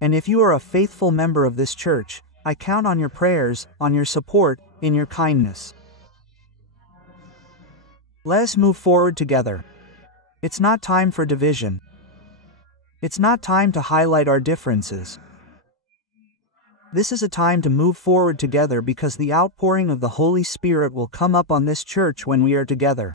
And if you are a faithful member of this church, I count on your prayers, on your support, in your kindness. Let us move forward together. It's not time for division. It's not time to highlight our differences. This is a time to move forward together because the outpouring of the Holy Spirit will come up on this church when we are together.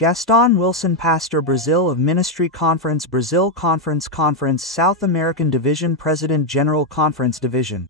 Gaston Wilson, Pastor, Brazil of Ministry Conference, Brazil Conference, South American Division, President, General Conference Division.